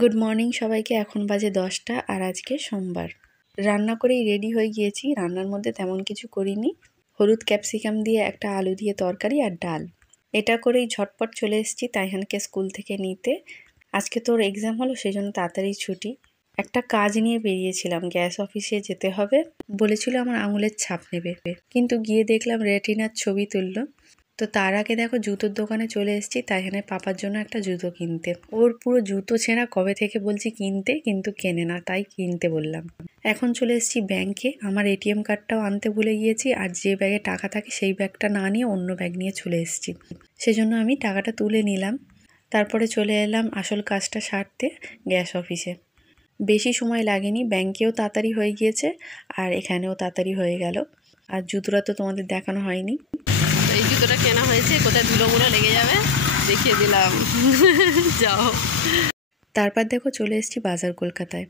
Good morning সবাইকে। এখন বাজে 10টা আর আজকে সোমবার। রান্না করেই রেডি হয়ে গিয়েছি। রান্নার মধ্যে তেমন কিছু করিনি। হলুদ ক্যাপসিকাম দিয়ে একটা আলু দিয়ে তরকারি আর ডাল, এটা করেই ঝটপট চলে এসেছি তাইহানকে স্কুল থেকে নিতে। আজকে তোর এক্সাম হলো, সেই জন্য তাড়াতাড়ি ছুটি। একটা কাজ নিয়ে বেরিয়েছিলাম, গ্যাস অফিসে যেতে হবে বলেছিল, আমার আঙুলের ছাপ নেবে, কিন্তু গিয়ে দেখলাম রেটিনার ছবি তুললো। তো তার আগে দেখো জুতোর দোকানে চলে এসেছি তাইহানের পাপার জন্য একটা জুতো কিনতে। ওর পুরো জুতো ছেঁড়া, কবে থেকে বলছি কিনতে কিন্তু কেনে না, তাই কিনতে বললাম। এখন চলে এসেছি ব্যাংকে। আমার এটিএম কার্ডটাও আনতে ভুলে গিয়েছি, আর যে ব্যাগে টাকা থাকে সেই ব্যাগটা না নিয়ে অন্য ব্যাগ নিয়ে চলে এসেছি। সেজন্য আমি টাকাটা তুলে নিলাম। তারপরে চলে এলাম আসল কাজটা সারতে গ্যাস অফিসে। বেশি সময় লাগেনি, ব্যাংকেও তাড়াতাড়ি হয়ে গিয়েছে আর এখানেও তাড়াতাড়ি হয়ে গেল। আর জুতোটা তো তোমাদের দেখানো হয়নি। এই জুতোটা কেনা হয়েছে, কোথায় ধুলোগুলো লেগে যাবে দেখিয়ে দিলাম। যাও। তারপর দেখো চলে এসেছি বাজার কলকাতায়।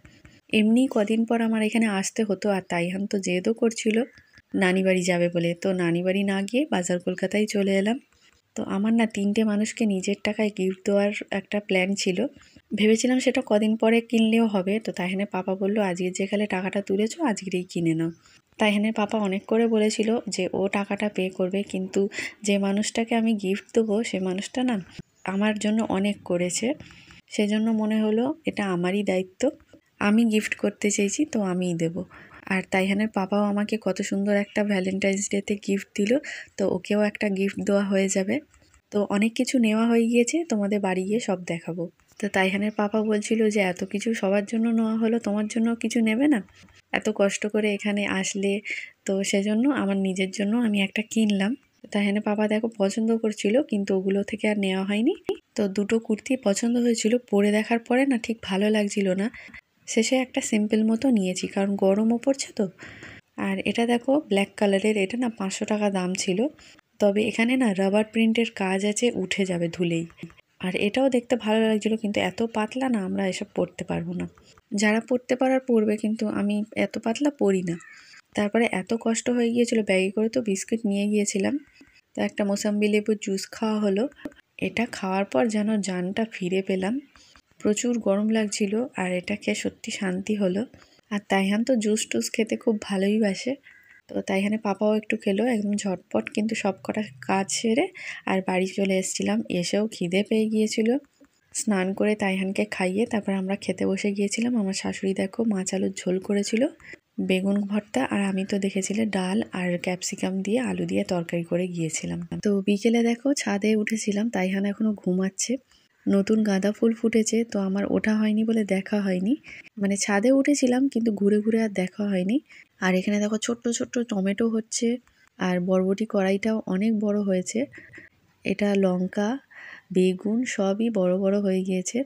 এমনি কদিন পর আমার এখানে আসতে হতো, আর তাইহান তো জেদও করছিল নানি বাড়ি যাবে বলে। তো নানি বাড়ি না গিয়ে বাজার কলকাতায় চলে এলাম। তো আমার না 3টে মানুষকে নিজের টাকায় গিফট দেওয়ার একটা প্ল্যান ছিল। ভেবেছিলাম সেটা কদিন পরে কিনলেও হবে। তো তাইহানের পাপা বললো, আজকে যেখানে টাকাটা তুলেছো আজকেরই কিনে নাও। তাইহানের পাপা অনেক করে বলেছিল যে ও টাকাটা পে করবে, কিন্তু যে মানুষটাকে আমি গিফট দেবো সে মানুষটা না আমার জন্য অনেক করেছে। সেজন্য মনে হলো এটা আমারই দায়িত্ব, আমি গিফট করতে চেয়েছি তো আমিই দেব। আর তাইহানের পাপাও আমাকে কত সুন্দর একটা ভ্যালেন্টাইন্স ডেতে গিফট দিল, তো ওকেও একটা গিফট দেওয়া হয়ে যাবে। তো অনেক কিছু নেওয়া হয়ে গিয়েছে, তোমাদের বাড়ি গিয়ে সব দেখাবো। তো তাইহানের পাপা বলছিল যে এত কিছু সবার জন্য নেওয়া হলো, তোমার জন্য কিছু নেবে না? এত কষ্ট করে এখানে আসলে, তো সেজন্য আমার নিজের জন্য আমি একটা কিনলাম। তাইহানের পাপা দেখো পছন্দ করছিল, কিন্তু ওগুলো থেকে আর নেওয়া হয়নি। তো দুটো কুর্তি পছন্দ হয়েছিল, পরে দেখার পরে না ঠিক ভালো লাগছিল না, শেষে একটা সিম্পল মতো নিয়েছি, কারণ গরমও পড়ছে তো। আর এটা দেখো ব্ল্যাক কালারের, এটা না 500 টাকা দাম ছিল। তবে এখানে না রাবার প্রিন্টের কাজ আছে, উঠে যাবে ধুলেই। আর এটাও দেখতে ভালো লাগছিল, কিন্তু এত পাতলা না, আমরা এসব পরতে পারবো না। যারা পরতে পারার পরবে, কিন্তু আমি এত পাতলা পরি না। তারপরে এত কষ্ট হয়ে গিয়েছিল, ব্যাগে করে তো বিস্কিট নিয়ে গিয়েছিলাম। তো একটা মোসাম্বি লেবুর জুস খাওয়া হলো। এটা খাওয়ার পর যেন জানটা ফিরে পেলাম। প্রচুর গরম লাগছিল, আর এটা খেয়ে সত্যি শান্তি হলো। আর তাইহান তো জুস টুস খেতে খুব ভালোই বাসে। তো তাইহানে পাপাও একটু খেলো একদম ঝটপট, কিন্তু সব কটা কাজ সেরে আর বাড়ি চলে এসেছিলাম। এসেও খিদে পেয়ে গিয়েছিল। স্নান করে তাইহানকে খাইয়ে তারপর আমরা খেতে বসে গিয়েছিলাম। আমার শাশুড়ি দেখো মাছ আলুর ঝোল করেছিল, বেগুন ভর্তা, আর আমি তো দেখেছিলে ডাল আর ক্যাপসিকাম দিয়ে আলু দিয়ে তরকারি করে গিয়েছিলাম। তো বিকেলে দেখো ছাদে উঠেছিলাম, তাইহান এখনো ঘুমাচ্ছে। নতুন গাঁদা ফুল ফুটেছে, তো আমার ওঠা হয়নি বলে দেখা হয়নি। মানে ছাদে উঠেছিলাম কিন্তু ঘুরে ঘুরে আর দেখা হয়নি। আর এখানে দেখো ছোট্ট ছোট্ট টমেটো হচ্ছে, আর বরবটি কড়াইটাও অনেক বড় হয়েছে। এটা লঙ্কা বেগুন সবই বড় বড় হয়ে গিয়েছে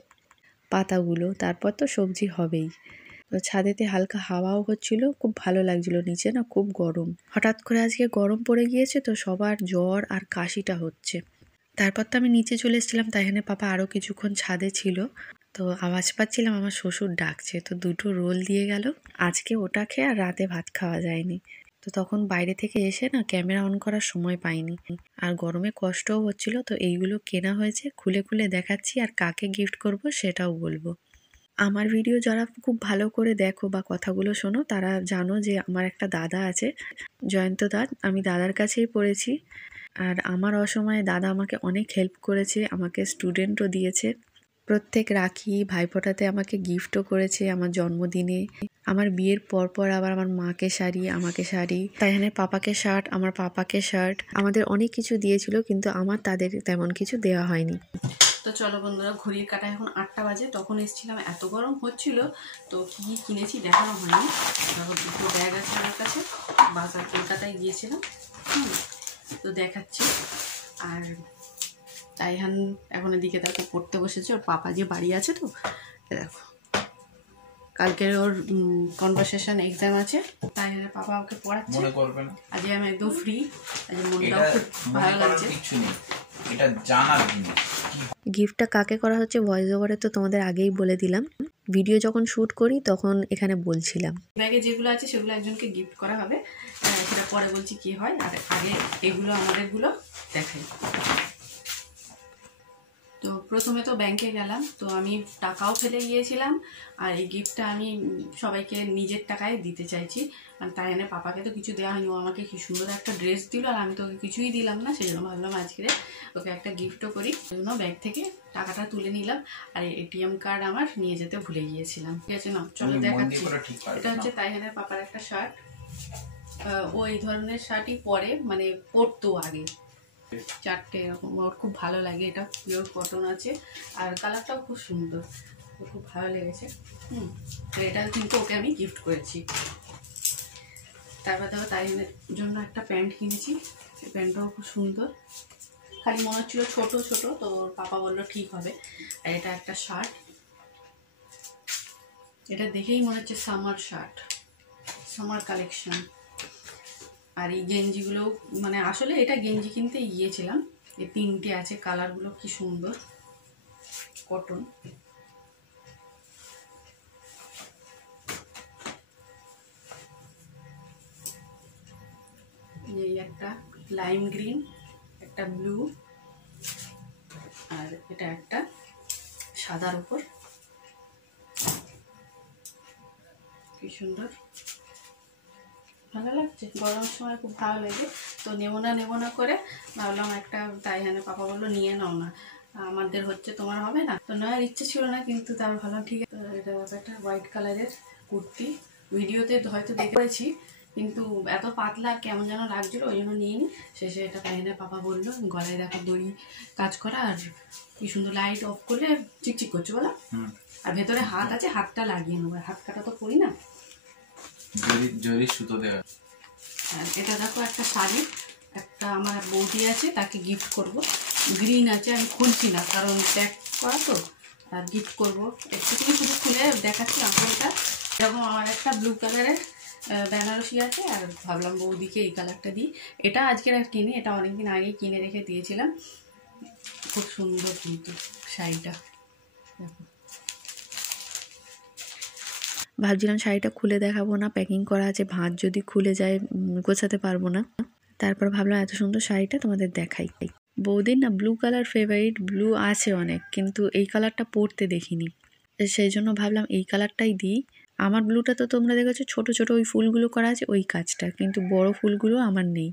পাতাগুলো, তারপর তো সবজি হবেই। তো ছাদেতে হালকা হাওয়াও হচ্ছিল, খুব ভালো লাগছিল। নিচে না খুব গরম, হঠাৎ করে আজকে গরম পড়ে গিয়েছে, তো সবার জ্বর আর কাশিটা হচ্ছে। তারপর তো আমি নিচে চলে এসেছিলাম, তাইহানে পাপা আরও কিছুক্ষণ ছাদে ছিল। তো আওয়াজ পাচ্ছিলাম আমার শ্বশুর ডাকছে, তো 2টো রোল দিয়ে গেল। আজকে ওটা খেয়ে আর রাতে ভাত খাওয়া যায়নি। তো তখন বাইরে থেকে এসে না ক্যামেরা অন করার সময় পাইনি, আর গরমে কষ্টও হচ্ছিল। তো এইগুলো কেনা হয়েছে, খুলে খুলে দেখাচ্ছি, আর কাকে গিফট করব সেটাও বলবো। আমার ভিডিও যারা খুব ভালো করে দেখো বা কথাগুলো শোনো, তারা জানো যে আমার একটা দাদা আছে, জয়ন্ত দাদ। আমি দাদার কাছেই পড়েছি, আর আমার অসময়ে দাদা আমাকে অনেক হেল্প করেছে, আমাকে স্টুডেন্টও দিয়েছে। প্রত্যেক রাখি ভাইফোঁটাতে আমাকে গিফটও করেছে, আমার জন্মদিনে, আমার বিয়ের পর পর আবার আমার মাকে শাড়ি, আমাকে শাড়ি, তাইহানের পাপাকে শার্ট, আমার পাপাকে শার্ট, আমাদের অনেক কিছু দিয়েছিল, কিন্তু আমার তাদের তেমন কিছু দেওয়া হয়নি। তো চলো বন্ধুরা, ঘড়ির কাঁটায় এখন 8টা বাজে। তখন এসেছিলাম, এত গরম হচ্ছিল, তো কী কিনেছি দেখানো হয়নি। দেখো 2টো ব্যাগ আছে আমার কাছে, বাজার কলকাতায় গিয়েছিলাম। তো দেখাচ্ছি। আর তাইহান এখন এদিকে দেখো পড়তে বসেছে, ওর পাপা যে বাড়ি আছে, তো দেখো কালকের ওর কনভারসেশন এক্সাম আছে, তাই পাপা ওকে পড়াচ্ছে। আজকে আমি একদম ফ্রি, আজ মনটাও খুব ভালো লাগছে। এটা জানার জিনিস। গিফটটা কাকে করা হচ্ছে ভয়েস ওভারে তো তোমাদের আগেই বলে দিলাম, ভিডিও যখন শ্যুট করি তখন এখানে বলছিলাম। ব্যাগে যেগুলো আছে সেগুলো একজনকে গিফট করা হবে, সেটা পরে বলছি কি হয়। আর আগে এগুলো আমাদেরগুলো দেখাই। তো প্রথমে তো ব্যাংকে গেলাম, তো আমি টাকাও ফেলে গিয়েছিলাম, আর এই গিফটটা আমি সবাইকে নিজের টাকায় দিতে চাইছি। আর তাই এনে পাপাকে তো কিছু দেওয়া হয়নি, ও আমাকে কি সুন্দর একটা ড্রেস দিল আর আমি তো ওকে কিছুই দিলাম না, সেই জন্য ভাবলাম আজকে ওকে একটা গিফটও করি। সেই জন্য ব্যাগ থেকে টাকাটা তুলে নিলাম, আর এটিএম কার্ড আমার নিয়ে যেতে ভুলে গিয়েছিলাম। ঠিক আছে, না চলো দেখাচ্ছি। এটা হচ্ছে তাইহানের পাপার একটা শার্ট, ও এই ধরনের শার্টই পরে, মানে পরতো আগে, 4টে এরকম, ওর খুব ভালো লাগে। এটা পিওর কটন আছে আর কালারটাও খুব সুন্দর, খুব ভালো লেগেছে। এটা কিন্তু ওকে আমি গিফট করেছি। তারপর দেখো তাইহানের জন্য একটা প্যান্ট কিনেছি, এই প্যান্টটাও খুব সুন্দর, খালি মনে হচ্ছিল ছোট ছোট, তো ওর পাপা বললো ঠিক হবে। আর এটা একটা শার্ট, এটা দেখেই মনে হচ্ছে সামার শার্ট, সামার কালেকশন। আর এই গেঞ্জিগুলো, মানে আসলে এটা গেঞ্জি কিনতে গিয়েছিলাম, এই 3টে আছে, কালারগুলো কি সুন্দর, কটন। এই একটা লাইম গ্রিন, একটা ব্লু, আর এটা একটা সাদার উপর, কি সুন্দর, ভালো লাগছে, গরমের সময় খুব ভালো লাগে। তো নেবো না করে ভাবলাম একটা, তাইহানে পাপা বললো নিয়ে নাও না, আমাদের হচ্ছে তোমার হবে না, তো নেওয়ার ইচ্ছে ছিল না, কিন্তু তার ভালো ঠিক আছে। এটা একটা হোয়াইট কালারের কুর্তি, ভিডিওতে হয়তো দেখেছি, কিন্তু এত পাতলা কেমন যেন লাগছিল, ওই জন্য নিয়ে নি। শেষে এটা তাইহানের পাপা বললো গলায় দেখো দড়ি কাজ করা, আর কি সুন্দর, লাইট অফ করলে চিকচিক করছে বলো, আর ভেতরে হাত আছে, হাতটা লাগিয়ে নেবো, হাত কাটা তো করি না, জরি সুতো দেওয়া। আর এটা দেখো একটা শাড়ি, একটা আমার বৌদি আছে, তাকে গিফট করব, গ্রিন আছে, আমি খুলছি না কারণ প্যাক করা তো, আর গিফট করব একটুখানি শুধু খুলে দেখাচ্ছি আপনারটা। এরকম আমার একটা ব্লু কালারের বেনারসি আছে, আর ভাবলাম বৌদিকে এই কালারটা দিই। এটা আজকের আর কিনি, এটা অনেকদিন আগে কিনে রেখে দিয়েছিলাম, খুব সুন্দর কিন্তু শাড়িটা। ভাবছিলাম শাড়িটা খুলে দেখাবো না, প্যাকিং করা আছে, ভাঁজ যদি খুলে যায় গোছাতে পারবো না। তারপর ভাবলাম এত সুন্দর শাড়িটা তোমাদের দেখাই। বৌদির না ব্লু কালার ফেভারিট, ব্লু আছে অনেক, কিন্তু এই কালারটা পরতে দেখিনি, সেই জন্য ভাবলাম এই কালারটাই দিই। আমার ব্লুটা তো তোমরা দেখেছো ছোট ছোট ওই ফুলগুলো করা আছে ওই কাজটা, কিন্তু বড় ফুলগুলো আমার নেই।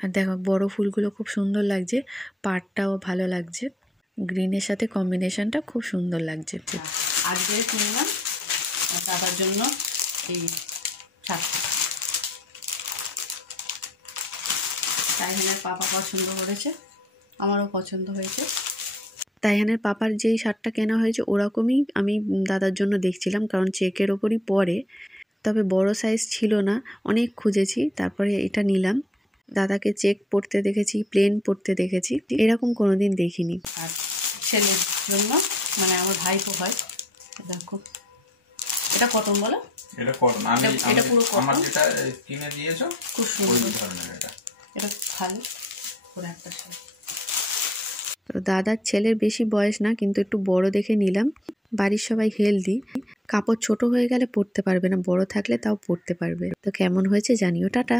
আর দেখো বড় ফুলগুলো খুব সুন্দর লাগছে, পাড়টাও ভালো লাগছে, গ্রিনের সাথে কম্বিনেশনটা খুব সুন্দর লাগছে। আজকে কিনলাম দাদার জন্য এই শার্টটা, তাইহানের পাপা পছন্দ করেছে, আমারও পছন্দ হয়েছে। তাইহানের পাপার যেই শার্টটা কেনা হয়েছে ওরকমই আমি দাদার জন্য দেখছিলাম, কারণ চেকের ওপরই পরে, তবে বড় সাইজ ছিল না, অনেক খুঁজেছি, তারপরে এটা নিলাম। দাদাকে চেক পরতে দেখেছি, প্লেন পরতে দেখেছি, এরকম কোনোদিন দেখিনি। আর ছেলের জন্য, মানে আমার ভাইপো হয়, দেখো এটা কটন বলো, এটা কটন, আমি এটা পুরো আমার কটন, যেটা কিনে দিয়েছো খুব ওই সুন্দর ধরনের। এটা ভালো পুরো একটা শাড়ি। তো দাদার ছেলের বেশি বয়স না, কিন্তু একটু বড় দেখে নিলাম, বাড়ির সবাই হেলদি, কাপড় ছোট হয়ে গেলে পরতে পারবে না, বড় থাকলে তাও পরতে পারবে। তো কেমন হয়েছে জানিও, টাটা।